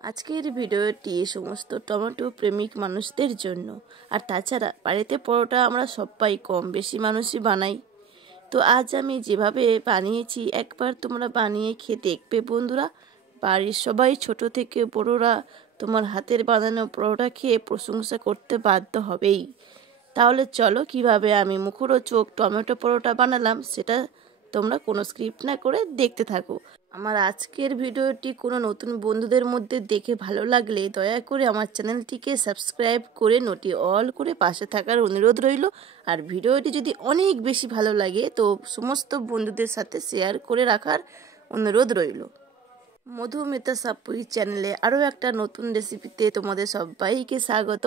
আজকের ভিডিওটি সমস্ত টমেটো প্রেমিক মানুষদের জন্য। আর তাছাড়া বাড়িতে পরোটা আমরা সবাই কম বেশি মানুষই বানাই। তো আজ আমি যেভাবে বানিয়েছি একবার তোমরা বানিয়ে খেয়ে দেখবে বন্ধুরা। বাড়ির সবাই ছোট থেকে বড়রা তোমার হাতের বানানো পরোটা খেয়ে প্রশংসা করতে বাধ্য হবেই। তাহলে চলো কিভাবে আমি মুখরোচক টমেটো পরোটা বানালাম সেটা তোমরা কোনো স্ক্রিপ্ট না করে দেখতে থাকো। আমার আজকের ভিডিওটি কোনো নতুন বন্ধুদের মধ্যে দেখে ভালো লাগলে দয়া করে আমার চ্যানেলটিকে সাবস্ক্রাইব করে নোটি অল করে পাশে থাকার অনুরোধ রইল। আর ভিডিওটি যদি অনেক বেশি ভালো লাগে তো সমস্ত বন্ধুদের সাথে শেয়ার করে রাখার অনুরোধ রইল। মধুমিতা সাপুরি চ্যানেলে আরও একটা নতুন রেসিপিতে তোমাদের সবাইকে স্বাগত।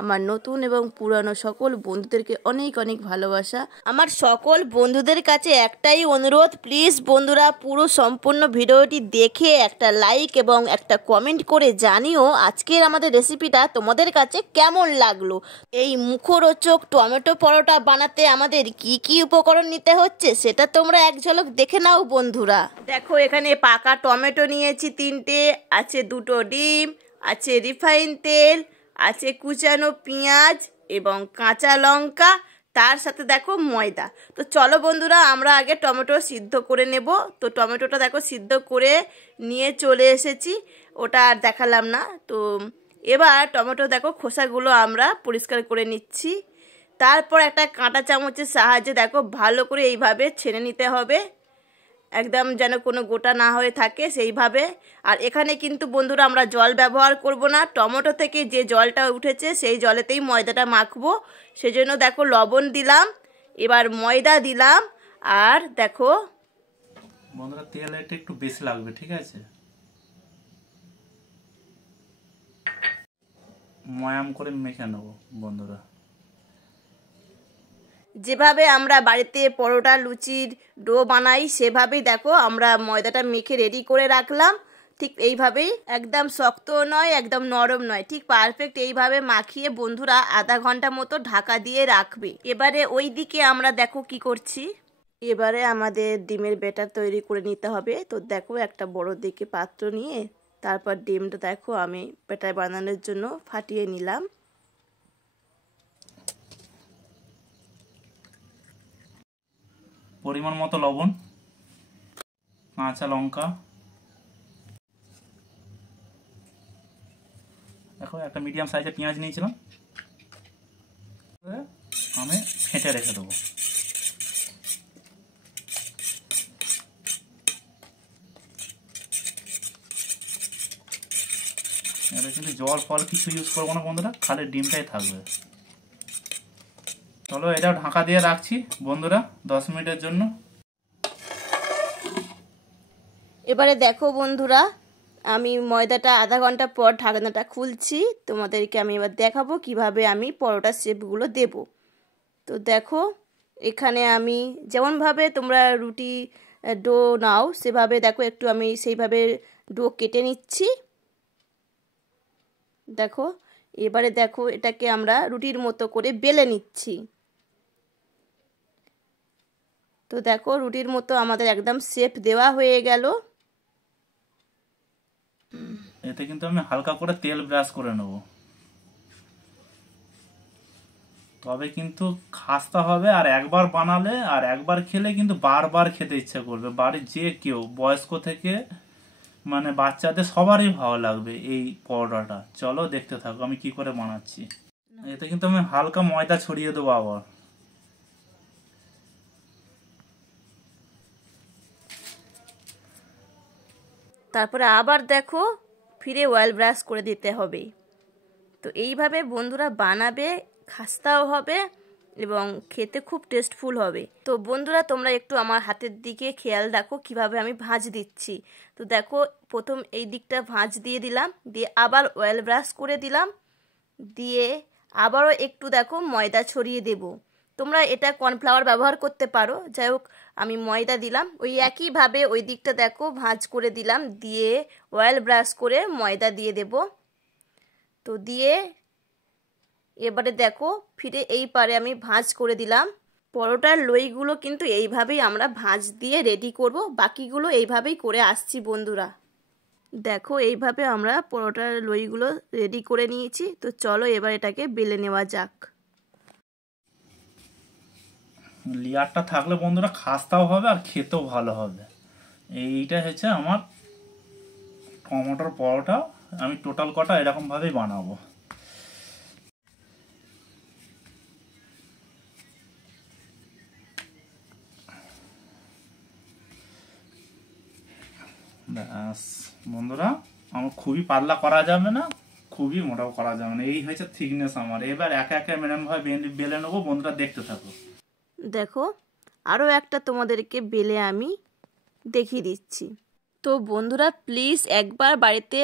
আমার নতুন এবং পুরানো সকল বন্ধুদেরকে অনেক অনেক ভালোবাসা। আমার সকল বন্ধুদের কাছে একটাই অনুরোধ, প্লিজ বন্ধুরা পুরো সম্পূর্ণ ভিডিওটি দেখে একটা লাইক এবং একটা কমেন্ট করে জানিও আজকের আমাদের রেসিপিটা তোমাদের কাছে কেমন লাগলো। এই মুখরোচক টমেটো পরোটা বানাতে আমাদের কি কি উপকরণ নিতে হচ্ছে সেটা তোমরা এক ঝলক দেখে নাও বন্ধুরা। দেখো এখানে পাকা টমেটো নিয়েছি 3টে, আছে 2টো ডিম, আছে রিফাইন তেল, আছে কুচানো পেঁয়াজ এবং কাঁচা লঙ্কা, তার সাথে দেখো ময়দা। তো চলো বন্ধুরা আমরা আগে টমেটো সিদ্ধ করে নেব। তো টমেটোটা দেখো সিদ্ধ করে নিয়ে চলে এসেছি, ওটা আর দেখালাম না। তো এবার টমেটো দেখো খোসাগুলো আমরা পরিষ্কার করে নিচ্ছি। তারপর একটা কাঁটা চামচের সাহায্যে দেখো ভালো করে এইভাবে ছেড়ে নিতে হবে, একদম যেন কোনো গোটা না হয়ে থাকে সেইভাবে। আর এখানে কিন্তু বন্ধুরা আমরা জল ব্যবহার করব না, টমেটো থেকে যে জলটা উঠেছে সেই জলেতেই ময়দাটা মাখবো। সেজন্য দেখো লবণ দিলাম, এবার ময়দা দিলাম, আর দেখো বন্ধুরা তেল এটা একটু বেশি লাগবে, ঠিক আছে? ময়াম করে মেখে নেব বন্ধুরা। যেভাবে আমরা বাড়িতে পরোটা লুচির ডো বানাই সেভাবেই দেখো আমরা ময়দাটা মেখে রেডি করে রাখলাম। ঠিক এইভাবেই, একদম শক্ত নয় একদম নরম নয়, ঠিক পারফেক্ট এইভাবে মাখিয়ে বন্ধুরা আধা ঘন্টা মতো ঢাকা দিয়ে রাখবে। এবারে ওই দিকে আমরা দেখো কি করছি। এবারে আমাদের ডিমের ব্যাটার তৈরি করে নিতে হবে। তো দেখো একটা বড় দিকে পাত্র নিয়ে তারপর ডিমটা দেখো আমি ব্যাটার বানানোর জন্য ফাটিয়ে নিলাম। পরিমাণ মতো লবণ, কাঁচা লঙ্কা, দেখো একটা মিডিয়াম সাইজের পেঁয়াজ নিয়েছিলাম, আমি ফেটে রেখে দেবো। এটা কিন্তু জল ফল কিছু ইউজ করবো না বন্ধুরা, খালি ডিমটাই থাকবে। চলো এটা ঢাকা দিয়ে রাখছি বন্ধুরা 10 মিনিটের জন্য। এবারে দেখো বন্ধুরা আমি ময়দাটা আধা ঘন্টা পর ঢাকনাটা খুলছি, তোমাদেরকে আমি এবার দেখাবো কিভাবে আমি পরোটার শেপগুলো দেব। তো দেখো এখানে আমি যেমনভাবে তোমরা রুটি ডো নাও সেভাবে দেখো একটু আমি সেইভাবে ডো কেটে নিচ্ছি। দেখো এবারে দেখো এটাকে আমরা রুটির মতো করে বেলে নিচ্ছি। তো দেখো রুটির মতো আমাদের একদম শেপ দেওয়া হয়ে গেল। এতে কিন্তু আমি হালকা করে তেল ব্রাশ করে নেব, তবে কিন্তু খাস্তা হবে। আর একবার বানালে আর একবার খেলে কিন্তু বারবার খেতে ইচ্ছা করবে। বাড়ির যে কেউ বয়স্ক থেকে মানে বাচ্চাদের সবারই ভালো লাগবে এই পরোটাটা। চলো দেখতে থাকো আমি কি করে বানাচ্ছি। এতে কিন্তু আমি হালকা ময়দা ছড়িয়ে দেবো আবার। তারপরে আবার দেখো ফিরে অয়েল ব্রাশ করে দিতে হবে। তো এইভাবে বন্ধুরা বানাবে, খাস্তাও হবে এবং খেতে খুব টেস্টফুল হবে। তো বন্ধুরা তোমরা একটু আমার হাতের দিকে খেয়াল রাখো কিভাবে আমি ভাঁজ দিচ্ছি। তো দেখো প্রথম এই দিকটা ভাঁজ দিয়ে দিলাম, দিয়ে আবার অয়েল ব্রাশ করে দিলাম, দিয়ে আবারও একটু দেখো ময়দা ছড়িয়ে দেব। তোমরা এটা কর্নফ্লাওয়ার ব্যবহার করতে পারো, যাই হোক আমি ময়দা দিলাম। ওই একইভাবে ওই দিকটা দেখো ভাঁজ করে দিলাম, দিয়ে অয়েল ব্রাশ করে ময়দা দিয়ে দেব। তো দিয়ে এবারে দেখো ফিরে এই পারে আমি ভাঁজ করে দিলাম। পরোটার লইগুলো কিন্তু এইভাবেই আমরা ভাঁজ দিয়ে রেডি করব, বাকিগুলো এইভাবেই করে আসছি বন্ধুরা। দেখো এইভাবে আমরা পরোটার লইগুলো রেডি করে নিয়েছি। তো চলো এবার এটাকে বেলে নেওয়া যাক। লেয়ারটা থাকলে বন্ধুরা খাস্তাও হবে আর খেতেও ভালো হবে। এইটা হচ্ছে আমার টমেটোর পরোটা। আমি টোটাল কটা এরকম ভাবেই বানাবো। ব্যাস বন্ধুরা, আমার খুবই পাতলা করা যাবে না, খুবই মোটাও করা যাবে না, এই হয়েছে থিকনেস আমার। এবার একে একে এরকম ভাবে বেলে নেবো। বন্ধুরা দেখতে থাকো। দেখো আরও একটা তোমাদেরকে বেলে আমি দেখিয়ে দিচ্ছি। তো বন্ধুরা প্লিজ একবার বাড়িতে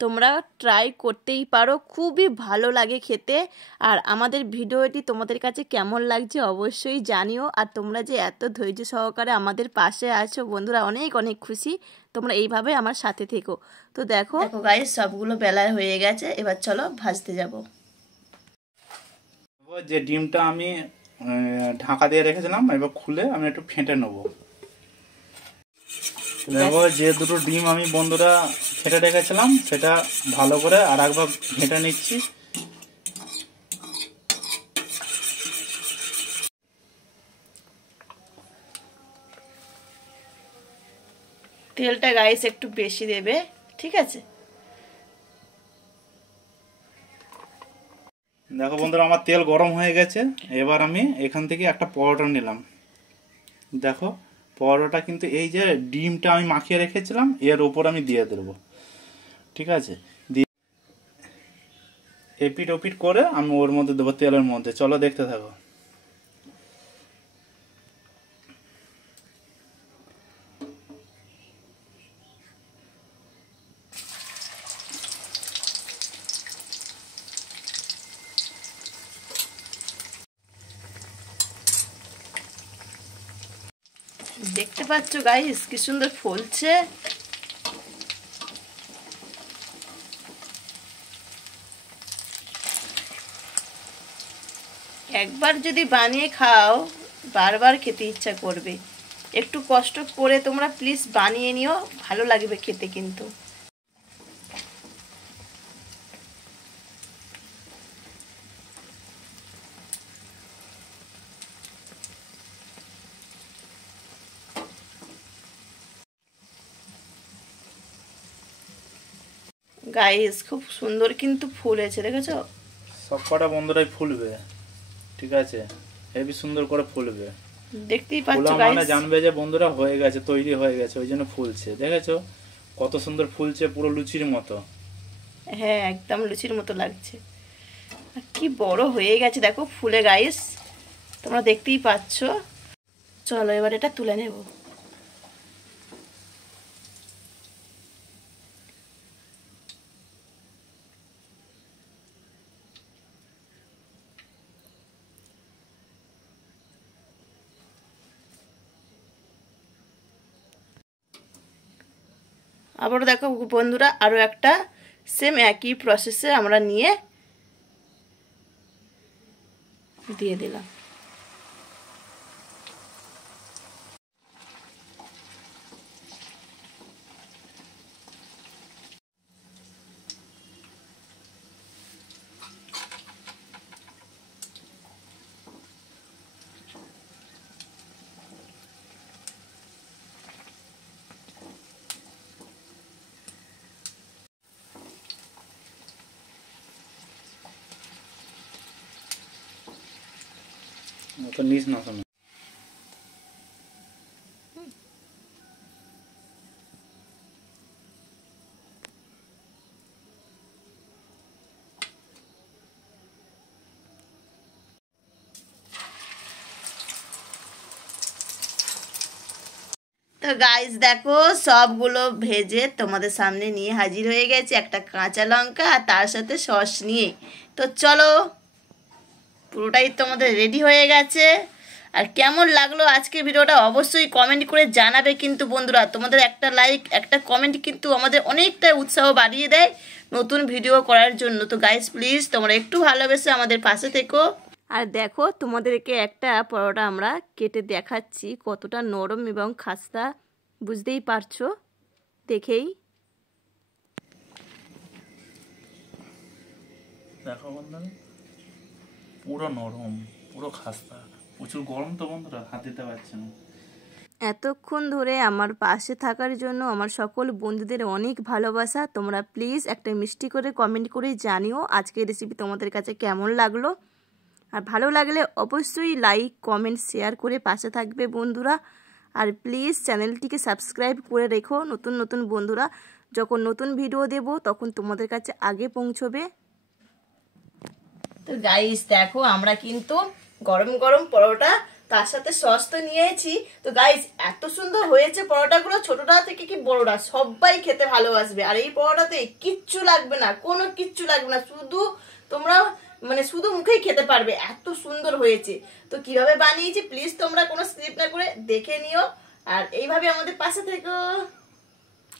তোমরা ট্রাই করতেই পারো, খুবই ভালো লাগে খেতে। আর আমাদের ভিডিওটি তোমাদের কাছে কেমন লাগছে অবশ্যই জানিও। আর তোমরা যে এত ধৈর্য সহকারে আমাদের পাশে আছো বন্ধুরা, অনেক অনেক খুশি। তোমরা এইভাবে আমার সাথে থেকো। তো দেখো গাইস সবগুলো বেলা হয়ে গেছে, এবার চলো ভাজতে যাব। যে ডিমটা আমি ঢাকা দিয়ে রেখেছিলাম, এবার খুলে আমি একটু ফেটে নেবো। দেখো যে দুটো ডিম আমি বন্ধুরা ফেটে রেখেছিলাম, সেটা ভালো করে আর একবার ফেটে নিচ্ছি। তেলটা গাইস একটু বেশি দেবে, ঠিক আছে? দেখো বন্ধুরা আমার তেল গরম হয়ে গেছে। এবার আমি এখান থেকে একটা পরোটা নিলাম। দেখো পরোটা কিন্তু এই যে ডিমটা আমি মাখিয়ে রেখেছিলাম এর উপর আমি দিয়ে দেবো, ঠিক আছে? দিয়ে এপিট ওপিট করে আমি ওর মধ্যে দেবো, তেলের মধ্যে। চলো দেখতে থাকো। দেখতে পাচ্ছ গাইস কি সুন্দর ফুলছে। একবার যদি বানিয়ে খাও বারবার খেতে ইচ্ছা করবে। একটু কষ্ট করে তোমরা প্লিজ বানিয়ে নিও, ভালো লাগবে খেতে কিন্তু। গাইস খুব সুন্দর কিন্তু ফুলেছে, দেখেছো? সব কটা বন্ধুরাই ফুলবে, ঠিক আছে? হেবি সুন্দর করে ফুলবে। দেখতেই পাচ্ছ ফুলা গাইস, মানে জানবে যে বন্ধুরা হয়ে গেছে, তৈরি হয়ে গেছে, ওই জন্য ফুলছে। দেখেছো কত সুন্দর ফুলছে, পুরো লুচির মতো। হ্যাঁ একদম লুচির মতো লাগছে। আর কি বড় হয়ে গেছে দেখো ফুলে গাইস, তোমরা দেখতেই পাচ্ছ। চলো এবার এটা তুলে নেব। আবার দেখো বন্ধুরা আরও একটা সেম একই প্রসেসে আমরা নিয়ে দিয়ে দিলাম। তো নিস না শোনো। তো গাইস দেখো সবগুলো ভেজে তোমাদের সামনে নিয়ে হাজির হয়ে গেছে, একটা কাঁচা লঙ্কা আর তার সাথে সস নিয়ে। তো চলো পুরোটাই তোমাদের রেডি হয়ে গেছে। আর কেমন লাগলো আজকে ভিডিওটা অবশ্যই কমেন্ট করে জানাবে কিন্তু বন্ধুরা। তোমাদের একটা লাইক একটা কমেন্ট কিন্তু আমাদের অনেকটা উৎসাহ বাড়িয়ে দেয় নতুন ভিডিও করার জন্য। তো গাইস প্লিজ তোমরা একটু ভালোবেসে আমাদের পাশে থেকো। আর দেখো তোমাদেরকে একটা পরোটা আমরা কেটে দেখাচ্ছি কতটা নরম এবং খাস্তা, বুঝতেই পারছো দেখেই। দেখো বন্ধুরা, পুরো নরম, পুরো খাস্তা। প্রচুর গরম তো বন্ধুরা, হাত দিতে পারছে না। এতক্ষণ ধরে আমার পাশে থাকার জন্য আমার সকল বন্ধুদের অনেক ভালোবাসা। তোমরা প্লিজ একটা মিষ্টি করে কমেন্ট করে জানিও আজকের রেসিপি তোমাদের কাছে কেমন লাগলো। আর ভালো লাগলে অবশ্যই লাইক কমেন্ট শেয়ার করে পাশে থাকবে বন্ধুরা। আর প্লিজ চ্যানেলটিকে সাবস্ক্রাইব করে রেখো, নতুন নতুন বন্ধুরা যখন নতুন ভিডিও দেব তখন তোমাদের কাছে আগে পৌঁছবে। তো গাইস দেখো, আমরা কিন্তু গরম গরম পরোটা তার সাথে সস তো নিয়েছি। তো গাইস এত সুন্দর হয়েছে পরোটাগুলো, ছোটটা থেকে কি বড়রা সবাই খেতে ভালোবাসবে। আর এই পরোটাতে কিচ্ছু লাগবে না, কোনো কিচ্ছু লাগবে না, শুধু তোমরা মানে শুধু মুখেই খেতে পারবে, এত সুন্দর হয়েছে। তো কিভাবে বানিয়েছি প্লিজ তোমরা কোনো স্কিপ না করে দেখে নিও। আর এইভাবে আমাদের পাশে থেকো।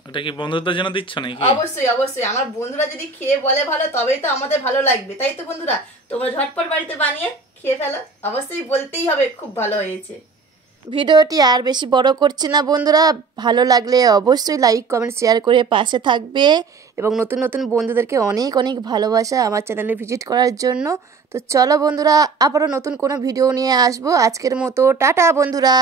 এটা কি বন্ধুদের জন্য দিচ্ছ নাকি? অবশ্যই অবশ্যই, আমার বন্ধুরা যদি খেয়ে বলে ভালো তবেই তো আমাদের ভালো লাগবে, তাই তো বন্ধুরা? তোমরা ঝটপট বাড়িতে বানিয়ে খেয়ে ফেলো, অবশ্যই বলতেই হবে খুব ভালো হয়েছে। ভিডিওটি আর বেশি বড় করছি না বন্ধুরা, ভালো লাগলে অবশ্যই লাইক কমেন্ট শেয়ার করে পাশে থাকবে এবং নতুন নতুন বন্ধুদেরকে অনেক অনেক ভালোবাসা আমার চ্যানেলে ভিজিট করার জন্য। তো চলো বন্ধুরা, আবারও নতুন কোনো ভিডিও নিয়ে আসবো। আজকের মতো টাটা বন্ধুরা।